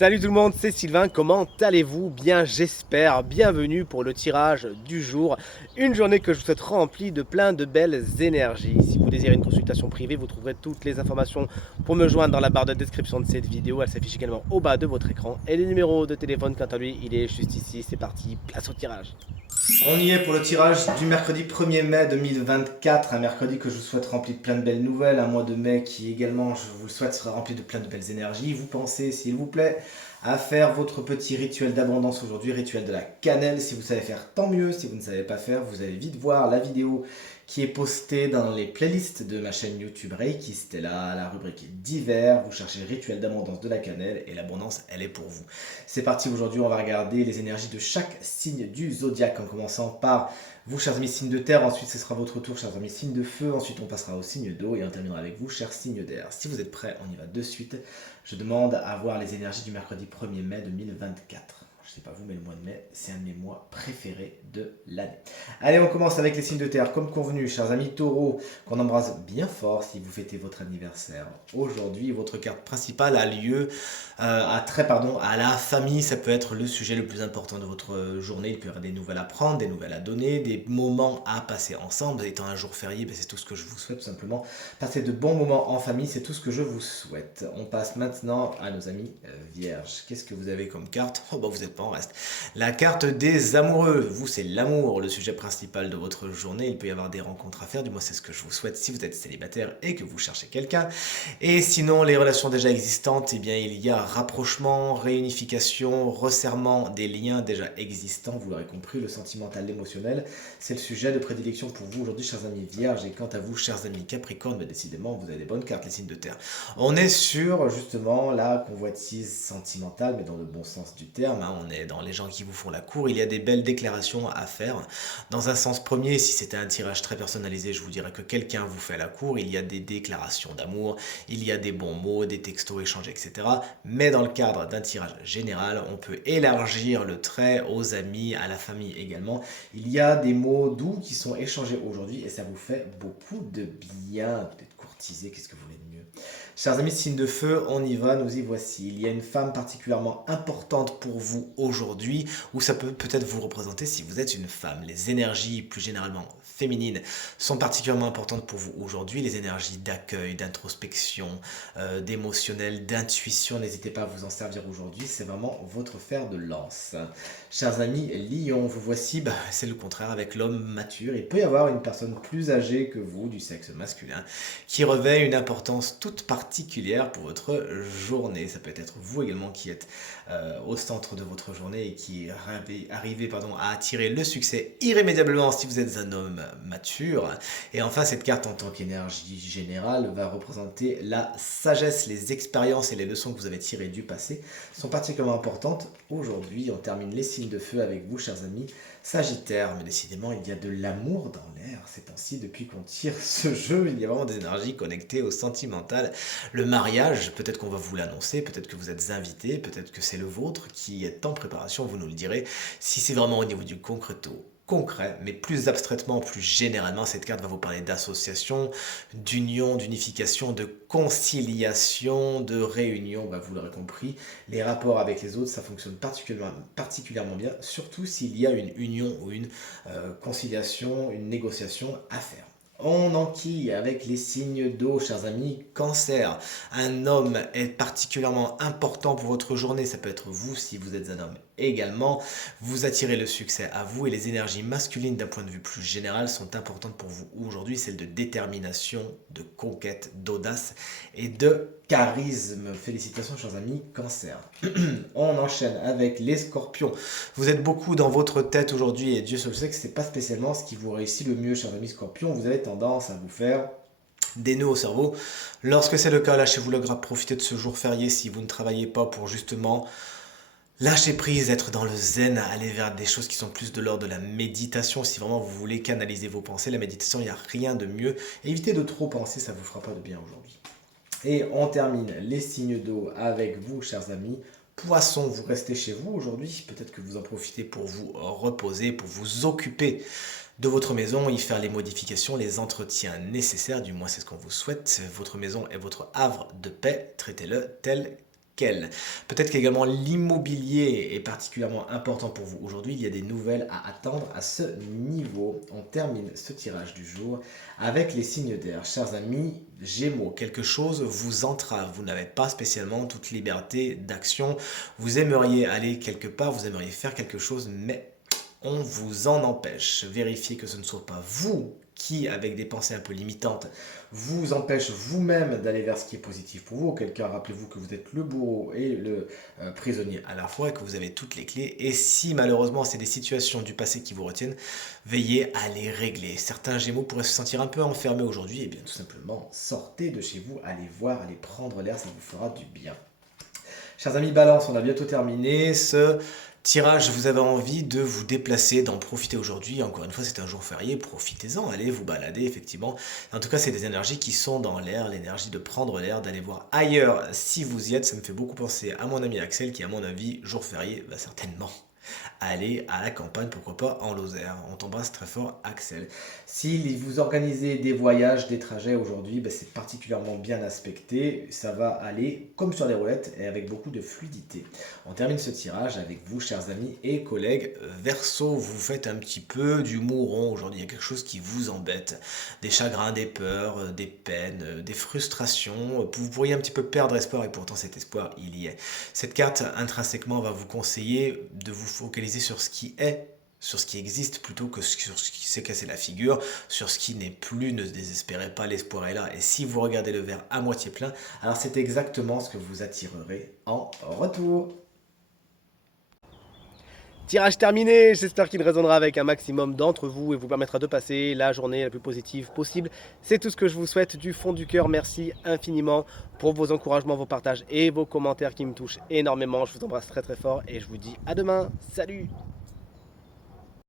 Salut tout le monde, c'est Sylvain, comment allez-vous? Bien j'espère, bienvenue pour le tirage du jour, une journée que je vous souhaite remplie de plein de belles énergies. Si vous désirez une consultation privée, vous trouverez toutes les informations pour me joindre dans la barre de description de cette vidéo, elle s'affiche également au bas de votre écran. Et le numéro de téléphone quant à lui, il est juste ici, c'est parti, place au tirage. On y est pour le tirage du mercredi 1er mai 2024, un mercredi que je vous souhaite rempli de plein de belles nouvelles, un mois de mai qui également, je vous le souhaite, sera rempli de plein de belles énergies. Vous pensez, s'il vous plaît, à faire votre petit rituel d'abondance aujourd'hui, rituel de la cannelle. Si vous savez faire, tant mieux. Si vous ne savez pas faire, vous allez vite voir la vidéo qui est postée dans les playlists de ma chaîne YouTube Reiki. C'était là, la rubrique divers. Vous cherchez rituel d'abondance de la cannelle et l'abondance, elle est pour vous. C'est parti, aujourd'hui, on va regarder les énergies de chaque signe du zodiaque en commençant par vous, chers amis signes de terre. Ensuite, ce sera votre tour, chers amis signes de feu. Ensuite, on passera au signe d'eau et on terminera avec vous, chers signes d'air. Si vous êtes prêts, on y va de suite. Je demande à voir les énergies du mercredi 1er mai 2024. Je ne sais pas vous, mais le mois de mai, c'est un de mes mois préférés de l'année. Allez, on commence avec les signes de terre. Comme convenu, chers amis taureaux, qu'on embrasse bien fort si vous fêtez votre anniversaire. Aujourd'hui, votre carte principale a lieu à la famille. Ça peut être le sujet le plus important de votre journée. Il peut y avoir des nouvelles à prendre, des nouvelles à donner, des moments à passer ensemble. Étant un jour férié, c'est tout ce que je vous souhaite tout simplement. Passer de bons moments en famille, c'est tout ce que je vous souhaite. On passe maintenant à nos amis vierges. Qu'est-ce que vous avez comme carte? Oh bah vous n'êtes pas en reste. La carte des amoureux. Vous, c'est l'amour, le sujet principal de votre journée. Il peut y avoir des rencontres à faire, du moins c'est ce que je vous souhaite si vous êtes célibataire et que vous cherchez quelqu'un. Et sinon, les relations déjà existantes, eh bien il y a rapprochement, réunification, resserrement des liens déjà existants. Vous l'aurez compris, le sentimental, l'émotionnel, c'est le sujet de prédilection pour vous aujourd'hui, chers amis vierges. Et quant à vous, chers amis capricorne, décidément, vous avez des bonnes cartes, les signes de terre. On est sur justement la convoitise sentimentale, mais dans le bon sens du terme. On est dans les gens qui vous font la cour. Il y a des belles déclarations à faire. Dans un sens premier, si c'était un tirage très personnalisé, je vous dirais que quelqu'un vous fait la cour. Il y a des déclarations d'amour, il y a des bons mots, des textos échangés, etc. Mais dans le cadre d'un tirage général, on peut élargir le trait aux amis, à la famille également. Il y a des mots doux qui sont échangés aujourd'hui et ça vous fait beaucoup de bien. Peut-être courtiser, qu'est-ce que vous voulez de mieux? Chers amis signes de feu, on y va, nous y voici. Il y a une femme particulièrement importante pour vous aujourd'hui, ou ça peut peut-être vous représenter si vous êtes une femme. Les énergies plus généralement féminines sont particulièrement importantes pour vous aujourd'hui. Les énergies d'accueil, d'introspection, d'émotionnel, d'intuition, n'hésitez pas à vous en servir aujourd'hui, c'est vraiment votre fer de lance. Chers amis lions, vous voici, c'est le contraire avec l'homme mature. Il peut y avoir une personne plus âgée que vous, du sexe masculin, qui revêt une importance toute particulière pour votre journée. Ça peut être vous également qui êtes au centre de votre journée et qui arrivez à attirer le succès irrémédiablement si vous êtes un homme mature. Et enfin, cette carte en tant qu'énergie générale va représenter la sagesse, les expériences et les leçons que vous avez tirées du passé sont particulièrement importantes. Aujourd'hui, on termine les signes de feu avec vous, chers amis Sagittaire. Mais décidément, il y a de l'amour dans l'air ces temps-ci. Depuis qu'on tire ce jeu, il y a vraiment des énergies connectées au sentimental. Le mariage, peut-être qu'on va vous l'annoncer, peut-être que vous êtes invité, peut-être que c'est le vôtre qui est en préparation, vous nous le direz. Si c'est vraiment au niveau du concret, mais plus abstraitement, plus généralement, cette carte va vous parler d'association, d'union, d'unification, de conciliation, de réunion, vous l'aurez compris. Les rapports avec les autres, ça fonctionne particulièrement bien, surtout s'il y a une union ou une conciliation, une négociation à faire. On enquille avec les signes d'eau, chers amis, cancer. Un homme est particulièrement important pour votre journée, ça peut être vous si vous êtes un homme également. Vous attirez le succès à vous et les énergies masculines d'un point de vue plus général sont importantes pour vous aujourd'hui, celles de détermination, de conquête, d'audace et de charisme. Félicitations, chers amis, cancer. On enchaîne avec les scorpions. Vous êtes beaucoup dans votre tête aujourd'hui et Dieu seul sait que ce n'est pas spécialement ce qui vous réussit le mieux, chers amis scorpions. Vous avez tendance à vous faire des nœuds au cerveau. Lorsque c'est le cas, lâchez-vous le gras, profitez de ce jour férié si vous ne travaillez pas pour justement lâcher prise, être dans le zen, aller vers des choses qui sont plus de l'ordre de la méditation. Si vraiment vous voulez canaliser vos pensées, la méditation, il n'y a rien de mieux. Évitez de trop penser, ça ne vous fera pas de bien aujourd'hui. Et on termine les signes d'eau avec vous, chers amis. Poisson, vous restez chez vous aujourd'hui. Peut-être que vous en profitez pour vous reposer, pour vous occuper de votre maison, y faire les modifications, les entretiens nécessaires. Du moins, c'est ce qu'on vous souhaite. Votre maison est votre havre de paix. Traitez-le tel quelles. Peut-être qu'également l'immobilier est particulièrement important pour vous. Aujourd'hui, il y a des nouvelles à attendre à ce niveau. On termine ce tirage du jour avec les signes d'air. Chers amis, Gémeaux, quelque chose vous entrave. Vous n'avez pas spécialement toute liberté d'action. Vous aimeriez aller quelque part, vous aimeriez faire quelque chose, mais on vous en empêche. Vérifiez que ce ne soit pas vous qui, avec des pensées un peu limitantes, vous empêche vous-même d'aller vers ce qui est positif pour vous. Auquel cas, rappelez-vous que vous êtes le bourreau et le prisonnier à la fois et que vous avez toutes les clés. Et si malheureusement c'est des situations du passé qui vous retiennent, veillez à les régler. Certains Gémeaux pourraient se sentir un peu enfermés aujourd'hui. Et bien tout simplement, sortez de chez vous, allez voir, allez prendre l'air, ça vous fera du bien. Chers amis Balance, on a bientôt terminé ce tirage. Vous avez envie de vous déplacer, d'en profiter aujourd'hui. Encore une fois, c'est un jour férié, profitez-en, allez vous balader, effectivement. En tout cas, c'est des énergies qui sont dans l'air, l'énergie de prendre l'air, d'aller voir ailleurs si vous y êtes. Ça me fait beaucoup penser à mon ami Axel qui, à mon avis, jour férié, va certainement aller à la campagne, pourquoi pas en Lozère. On t'embrasse très fort, Axel. Si vous organisez des voyages, des trajets aujourd'hui, ben c'est particulièrement bien aspecté. Ça va aller comme sur les roulettes et avec beaucoup de fluidité. On termine ce tirage avec vous, chers amis et collègues Verseau. Vous faites un petit peu du mouron aujourd'hui. Il y a quelque chose qui vous embête. Des chagrins, des peurs, des peines, des frustrations. Vous pourriez un petit peu perdre espoir et pourtant cet espoir, il y est. Cette carte, intrinsèquement, va vous conseiller de vous focaliser sur ce qui est, sur ce qui existe, plutôt que sur ce qui s'est cassé la figure, sur ce qui n'est plus. Ne désespérez pas, l'espoir est là. Et si vous regardez le verre à moitié plein, alors c'est exactement ce que vous attirerez en retour. Tirage terminé, j'espère qu'il résonnera avec un maximum d'entre vous et vous permettra de passer la journée la plus positive possible. C'est tout ce que je vous souhaite du fond du cœur. Merci infiniment pour vos encouragements, vos partages et vos commentaires qui me touchent énormément. Je vous embrasse très très fort et je vous dis à demain. Salut!